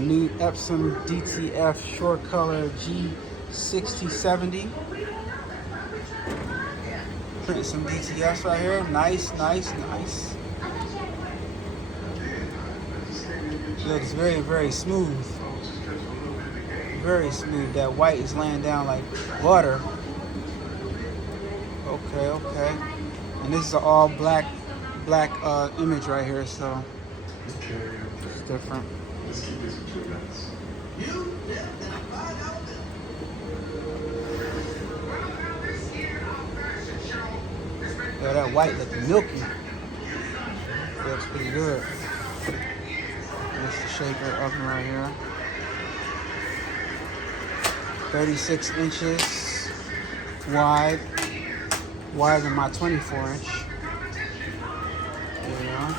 new Epson DTF Surecolor G6070. Print some DTFs right here. Nice, nice, nice. Looks very, very smooth. Very smooth. That white is laying down like butter. Okay, okay. And this is an all black image right here, so it's different. Yeah, that white looking milky. Looks pretty good. That's the shaper oven right here. 36 inches wide, wider than my 24 inch. Yeah.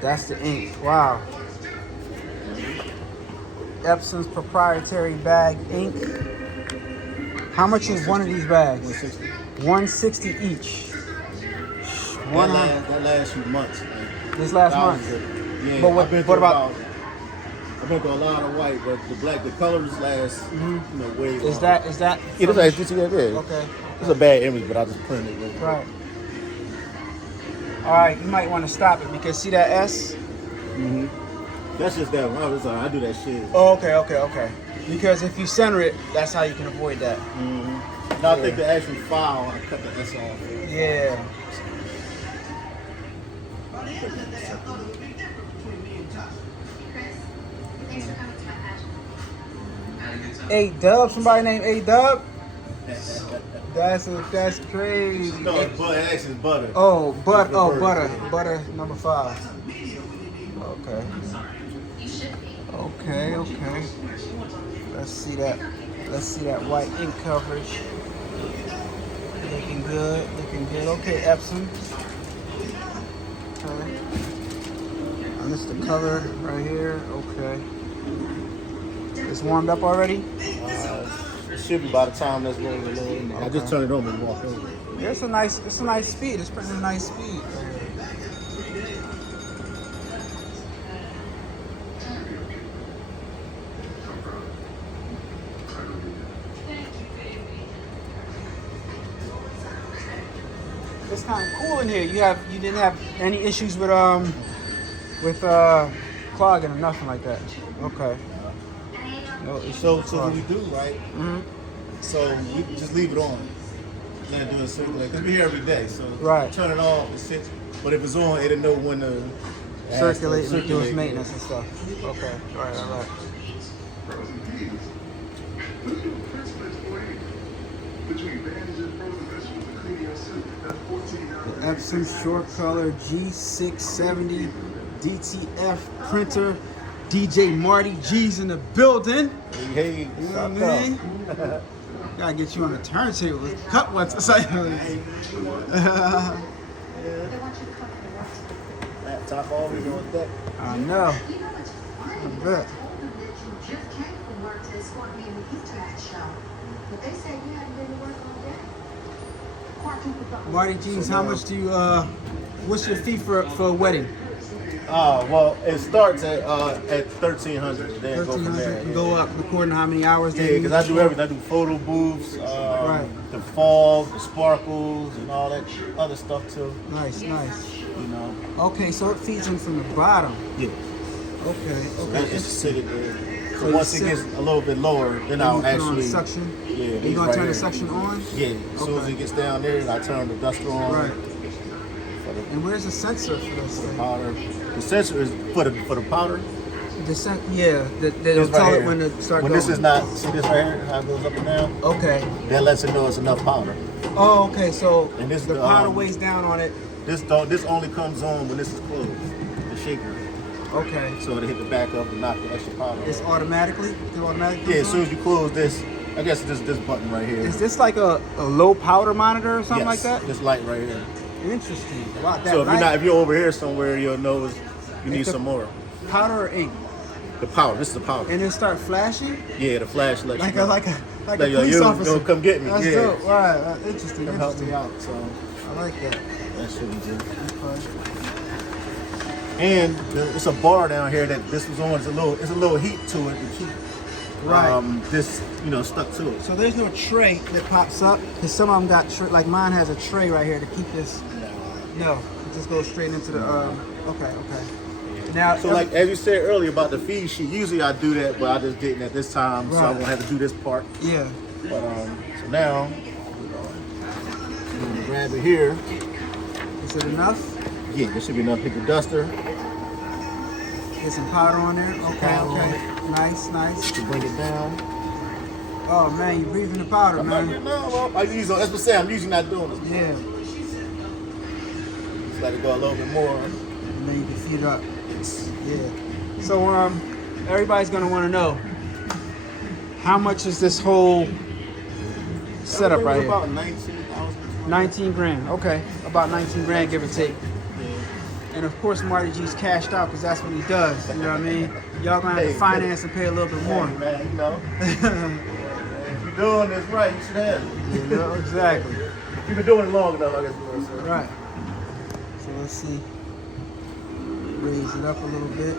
That's the ink. Wow. Epson's proprietary bag ink. How much is one of these bags? 160 each. That lasts you months. Man. This last month. Yeah. But what about? I've been through a lot of white, but the black, the colors last, way longer. Is that? It is like DTF. Okay. It's a bad image, but I just printed it. Right. All right, you might want to stop it because see that S? That's just that one. I do that shit. Oh, okay, okay, okay. Because if you center it, that's how you can avoid that. Now I think the actual file, I cut the S off. Yeah. A-Dubb, somebody named A-Dubb? That's crazy. No, it's butter. Actually, it's butter. Oh, butter number 5. Okay. Okay. Let's see that white ink coverage. Looking good. Okay, Epson. Okay. And this is the color right here. Okay. It's warmed up already? It should be by the time that's rolling along. Okay. I just turned it on and walked over. Yeah, it's a nice speed. It's pretty nice speed. It's kind of cool in here. You didn't have any issues with clogging or nothing like that. Okay. No issues. So what we do, right? So we just leave it on. Let it do it circulate. Because we're here every day. So turn it off, it sits. But if it's on, it'll know when to circulate and do its maintenance and stuff. Okay. All right. The Epson Surecolor G6070 DTF Printer. DJ Marty G's in the building. Hey, you know what I mean? Gotta get you on the turntable. Cut once a second. Laptop always on deck. I know. I bet. Marty G's, how much do you what's your fee for a wedding? Well, it starts at 1,300. Then go from there. And go up according to how many hours. Yeah, because I do everything. I do photo booths, the fog, the sparkles, and all that other stuff too. Nice. You know. Okay, so it feeds in from the bottom. Yeah. Okay. So it's sitting there. So once it gets a little bit lower, then I'll actually suction. Yeah. You gonna turn the suction on? Yeah. As soon as it gets down there, I turn the duster on. Right. And where's the sensor for this thing? Powder. The sensor is for the powder. They'll tell it when to start going. When this is not, see this right here, how it goes up and down? Okay. That lets it know it's enough powder. Oh, okay. So and this, the powder weighs down on it. This only comes on when this is closed, the shaker. Okay. So it'll hit the back up and knock the extra powder. It's automatically? Yeah, as soon as you close this, I guess this button right here. Is this like a low powder monitor or something like that? This light right here. Interesting. Wow, that so light. if you're over here somewhere, you'll know you need some more. Powder or ink? The powder. This is the powder. And it start flashing? Yeah, the flash like a police officer. Don't come get me. That's dope. Right. Interesting. Help me out. So I like that. That should be good. Okay. And it's a bar down here that this was on. It's a little heat to it to keep this, you know, stuck to it. So there's no tray that pops up, because some of them got like mine has a tray right here to keep this. No, it just goes straight into the. Okay. Now, so like as you said earlier about the feed sheet, usually I do that, but I just didn't at this time, so I won't have to do this part. Yeah. But so now, I'm gonna grab it here. Is it enough? Yeah, there should be enough. Pick the duster. Get some powder on there. Okay. Nice. To bring it down. Oh man, you breathing the powder, man. That's what I'm saying. I'm usually not doing this. Yeah. Just let it go a little bit more. And then you can feed it up. Yeah. So everybody's gonna want to know, how much is this whole setup right here? About 19,000. 19 grand. Okay, about 19 grand, give or take. And of course, Marty G's cashed out, because that's what he does. You know what I mean? Y'all gonna have to finance and pay a little bit more. Hey, man, you know. If you're doing this right, you should have it. You know, exactly. You've been doing it long enough, I guess you want to say. Right. So let's see. Raise it up a little bit.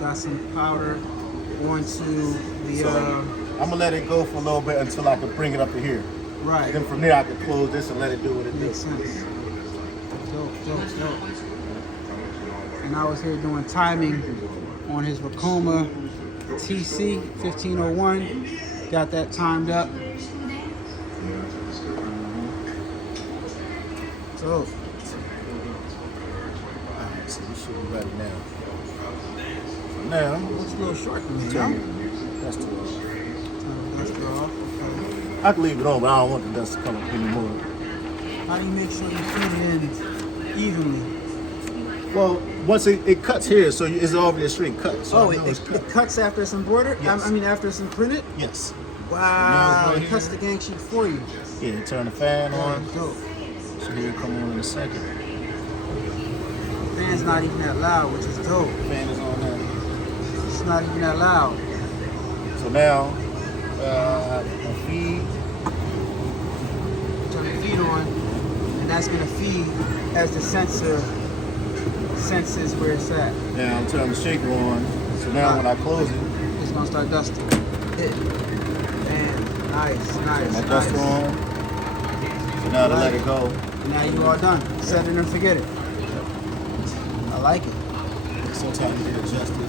Got some powder onto the. I'm gonna let it go for a little bit until I can bring it up to here. Right. And then from there, I can close this and let it do what it Makes does. sense. Dope. And I was here doing timing on his Vacoma TC 1501. Got that timed up. So. So we should be ready now. Looks a little short to me, Turn no? the duster off. Turn the duster off. Okay. I can leave it on, but I don't want the dust to come up anymore. How do you make sure you feed it in evenly? Well, once it cuts here, so it's already a straight cut. So Oh, it cuts after it's embroidered? Yes. I mean, after it's imprinted? Yes. Wow, Right it cuts the gang sheet for you. Yeah, turn the fan on. Dope. So here come on in a second. Fan's not even that loud, which is dope. Fan is on now. It's not even that loud. So now, my feed. Turn the feed on, and that's gonna feed as the sensor senses where it's at. Now I'm turning the shaker on. So now when I close it, it's gonna start dusting. Hit. And nice. turn my duster on. So now to let it go. Now you are done. Set it and forget it. I like it. Sometimes you adjust it.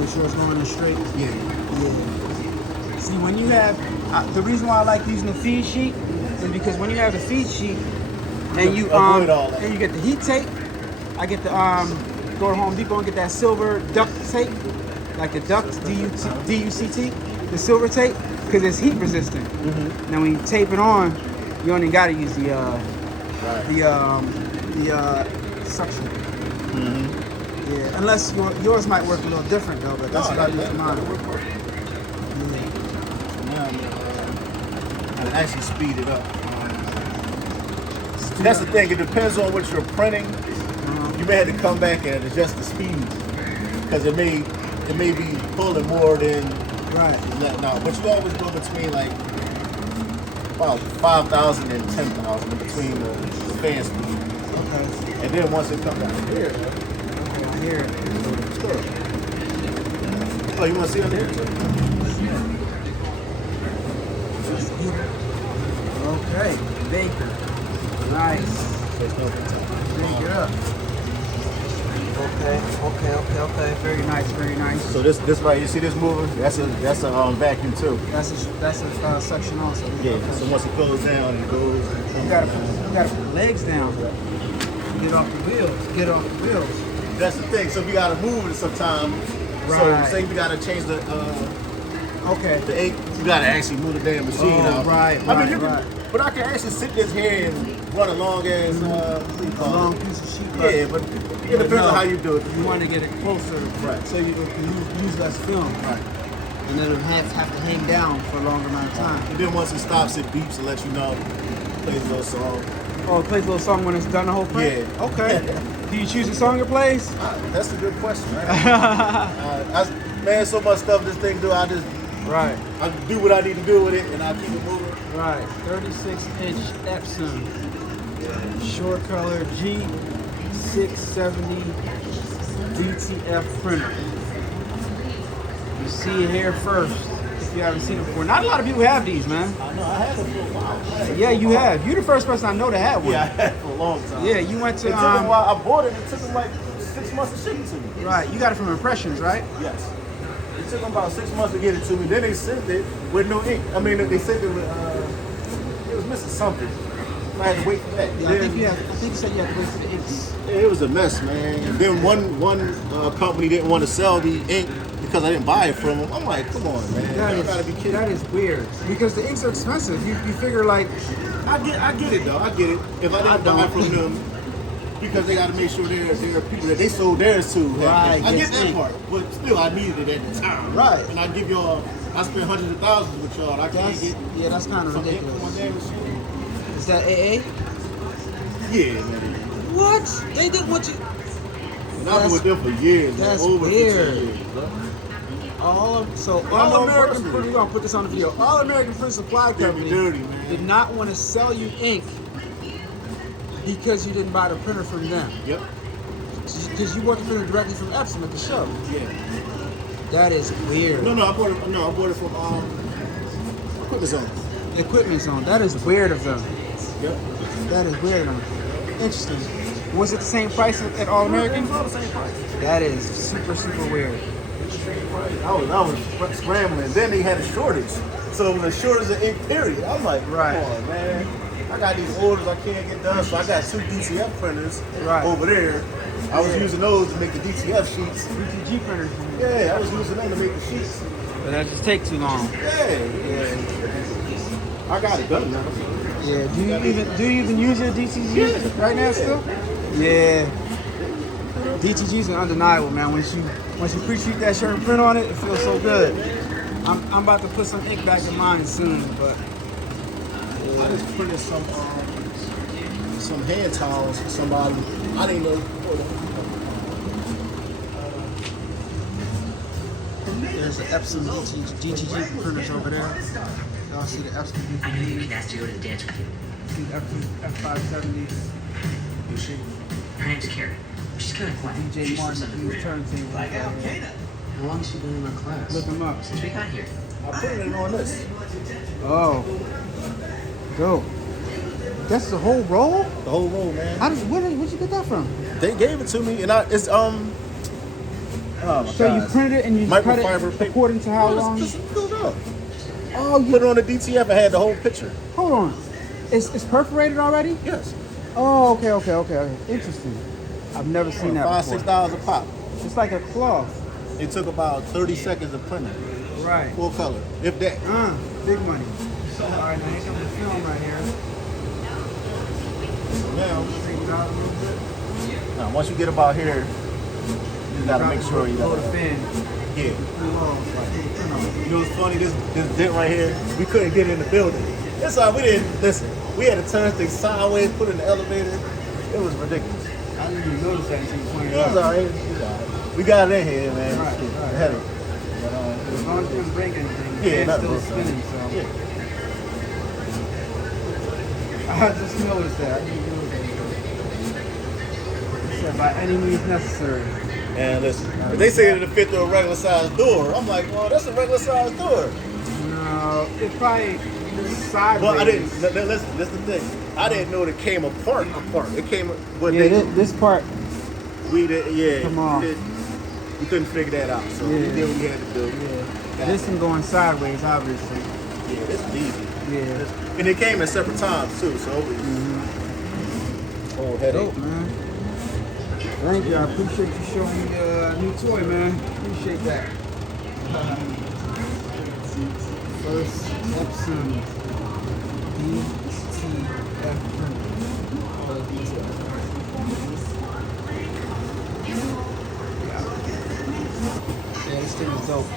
Make sure it's going in straight. Yeah. See, when you have, the reason why I like using the feed sheet is because when you have the feed sheet and you and you get the heat tape, I get the go to Home Depot and get that silver duct tape, like the duct DUCT, the silver tape, because it's heat resistant. Now when you tape it on, you only got to use the suction. Yeah, unless yours might work a little different though, but that's what I use mine. And actually speed it up. That's the thing, it depends on what you're printing. You may have to come back and adjust the speed, because it may be pulling more than letting out. But you always go between like about 5,000 and 10,000 in between the fan speed. Okay. And then once it comes down here, I hear it. Oh, you want to see on here too? Okay, baker. Nice. Bake it up. Okay. Very nice. So this right, you see this moving? That's a vacuum too. That's a suction also. Yeah. So once it goes down, it goes. You gotta put the legs down. Get off the wheels. That's the thing. So we gotta move it sometimes. Right. So say we gotta change the the 8. You gotta actually move the damn machine out. Right. But I can actually sit this here and run a long ass a long piece of sheet. Yeah, but it depends on how you do it. You want to get it closer, so you can use less film. Right. And then it'll have to hang down for a longer amount of time. And then once it stops, it beeps and lets you know. Plays a little song. Oh, it plays a little song when it's done the whole print? Yeah. Okay. Do you choose the song it plays? That's a good question, right? Man, so much stuff this thing do. I do what I need to do with it, and I keep it moving. Right. 36-inch Epson Surecolor G6070 DTF Printer. You see it here first if you haven't seen it before. Not a lot of people have these, man. I know, I had it for a while. Yeah, you have. You're the first person I know to have one. Yeah, I had it for a long time. Yeah, you went to... It took a while. I bought it. It took them like 6 months to ship it to me. Right, you got it from Impressions, right? Yes. It took them about 6 months to get it to me. Then they sent it with no ink. I mean, they sent it with, it was missing something. I had to wait for that. Yeah, I think you said you had to wait for the inks. It was a mess, man. And then one company didn't want to sell the ink because I didn't buy it from them. I'm like, come on, man. You gotta be kidding. That is weird. Because the inks are expensive. You figure like... I get it, though. I get it. If I didn't buy it from them, because they got to make sure there are people that they sold theirs to. Right. I get that part, but still, I needed it at the time. Right. And I give y'all, I spent hundreds of thousands with y'all. I can't get. Yeah, that's kind of ridiculous. On damn machine. Is that AA? Yeah, man. What? They didn't want you. And I've been with them for years. That's man. Over weird. 15 years, bro. All American Print, we're gonna put this on the video. All American Print Supply Company did not want to sell you ink because you didn't buy the printer from them. Yep. Because you bought the printer directly from Epson at the show. Yeah. That is weird. No, I bought it from Equipment Zone. Equipment Zone. That is weird of them. Yep. That is weird of them. Interesting. Was it the same price at All American? It was all the same price. That is super, super weird. I was scrambling. Then they had a shortage. So it was a shortage of ink, period. I'm like, come on, man. I got these orders I can't get done. So I got 2 DTF printers over there. I was using those to make the DTF sheets. DTG printers. Yeah, I was using them to make the sheets. But that just takes too long. Yeah. I got it done now. Yeah. Do you even use your DTG right now still? Yeah. DTGs are undeniable, man. Once you pre-treat that shirt and print on it, it feels so good. I'm about to put some ink back in mine soon, but I just printed some hand towels for somebody. I didn't know. There's the Epson DTG printers over there. Y'all see the Epson DTG? I know you've been asked to go to the dance with you. See the Epson F570. Her name's Karen. She's kind of quiet. DJ She's Martin, from he was turntable. How long has she been in our class? Look him up. Since we got here. I put it on this. Oh. Dope. That's the whole roll? The whole roll, man. Where'd you get that from? They gave it to me, and it's Oh my So God. you printed it and you cut it according to how long? Just filled up. Oh, you Put it on the DTF and had the whole picture. hold on. It's perforated already? Yes. Oh, okay. Interesting. I've never seen that $5, before. $6 a pop. It's like a cloth. It took about 30 seconds to print it. Right. Full color, if that. Big money. All right, now here's some film right here. Now, Straighten it out a little bit. now, once you get about here, you just gotta make sure you Load the fin. Yeah. You You know what's funny? This dent right here, we couldn't get in the building. That's why we didn't listen. We had to turn things sideways, put it in the elevator. It was ridiculous. I didn't even notice that until you pointed It it was out. alright. It was alright. We got it in here, man. Right. Had it. But, As long as it didn't break anything, Yeah, it's nothing still broke, spinning, so. Yeah. I just noticed that. I didn't notice that. It said by any means necessary. And listen, if they say it'll fit through a regular sized door, I'm like, well, that's a regular sized door. No, it probably sideways. Well, I didn't. Listen, that's the thing. I didn't know it came apart. It came, but Yeah, this part. we did. Yeah, Come on. we couldn't figure that out. So we did what we had to do. Yeah. This one going sideways, obviously. Yeah, this is easy. Yeah. And it came at separate times too, so it was oh headache. Dope, man. Thank you. I appreciate you showing me a new toy, man. Appreciate that. First Epson DTF printer. All the details. Yeah, this thing is dope.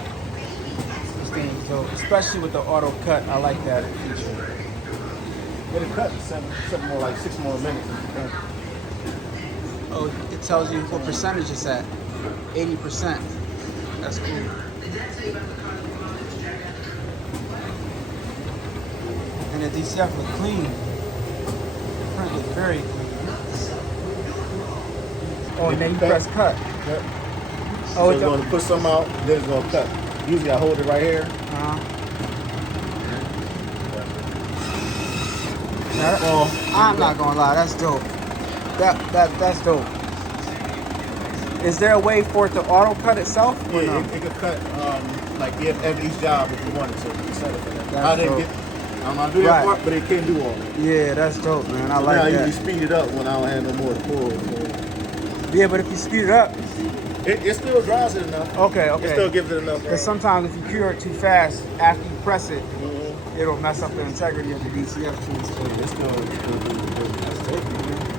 This thing is dope, especially with the auto cut. I like that feature. It'll cut in seven more, like 6 more minutes. Oh, it tells you what percentage it's at. 80%. That's cool. And the DCF look clean. The print look very clean. Oh, and then you press cut. Yep. Oh, So it's going to push some out, then it's going to cut. Usually I hold it right here. Now, I'm not gonna lie, that's dope. That's dope. Is there a way for it to auto cut itself? Yeah, Or no? it could cut like every each job if you wanted to. Set it for that. That's dope. I'm not doing that part, but it can do all that. Yeah, that's dope, man. I like now that. I usually speed it up when I don't have no more to pull. So. Yeah, but if you speed it up, it still draws it enough. okay. It still gives it enough. Because sometimes if you cure it too fast, after you press it, it'll mess up the integrity of the DTF tool. It's still That's dope, man.